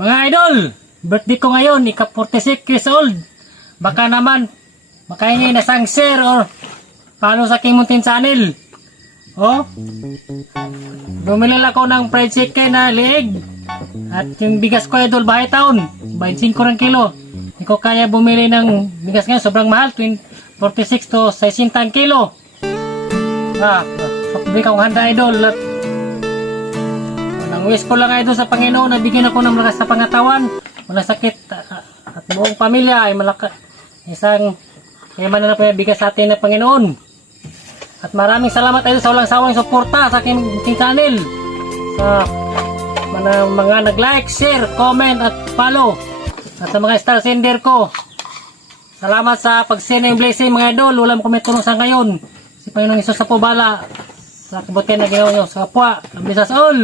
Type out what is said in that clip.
Mga idol, birthday ko ngayon, ika-46 years old. Baka naman, makahingi na sang share or paano sa aking muntin channel. Oh, bumili ako ng fried chicken na liig. At yung bigas ko idol, bahay taon, 25 ring kilo. Hindi ko kaya bumili ng bigas ngayon, sobrang mahal, 46 to 60 kilo. So bumili akong handa idol. At ang wish ko lang idol sa Panginoon, nabigyan ako ng malakas sa pangatawan, walang sakit, at buong pamilya ay malakas. Isang kayaman na bigas sa atin ng Panginoon. At maraming salamat idol sa walang sawang suporta sa aking channel. Sa mga nag-like, share, comment at follow. At sa mga star sender ko, salamat sa pag-send ng blessing mga idol. Wala mo kami tulong sa ngayon. Si Panginoon Isus sa pobala sa kabutihan na ginawa nyo sa kapwa. God bless us all.